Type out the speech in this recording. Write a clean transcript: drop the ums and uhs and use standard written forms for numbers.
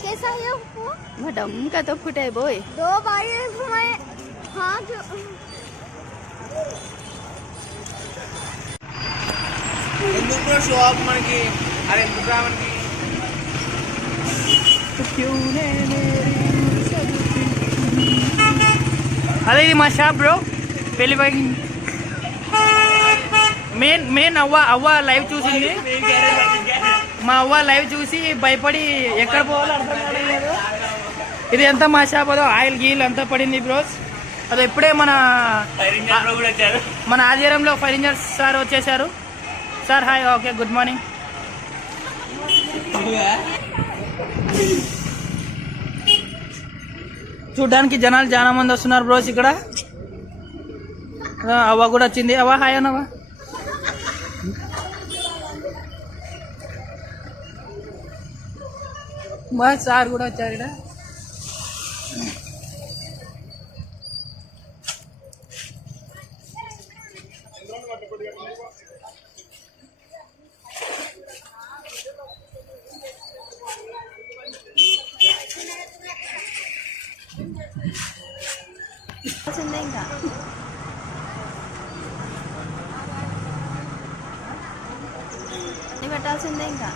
कैसा है वो? मैडम का तो फुटे बोय 2 बार मैं हाँ जो ఎందుకు షో ఆఫ్ మనకి అరే ఎందుకు రా మనకి అదే ఇది మా షాప్ బ్రో పెళ్లి బైక్ మెయిన్ అవ్వ లైవ్ చూసింది మా అవ్వ లైవ్ చూసి భయపడి ఎక్కడ పోవాలో అర్థం కాలేదు ఇది ఎంత మా షాప్ అదో ఆయిల్ గీల్ అంతా పడింది బ్రోస్ అది ఎప్పుడే మన ఆధ్వర్యంలో ఫైర్ ఇంజనీర్స్ సార్ వచ్చేసారు sir hi okay good morning చూడ్డానికి జనాలు చాలా మంది వస్తున్నారు బ్రోస్ ఇక్కడ అవ్వ కూడా వచ్చింది అవ్వ హాయ్ అన్నవా మా సార్ కూడా వచ్చారు ఇక్కడ ఇంకా పెట్టాల్సిందే ఇంకా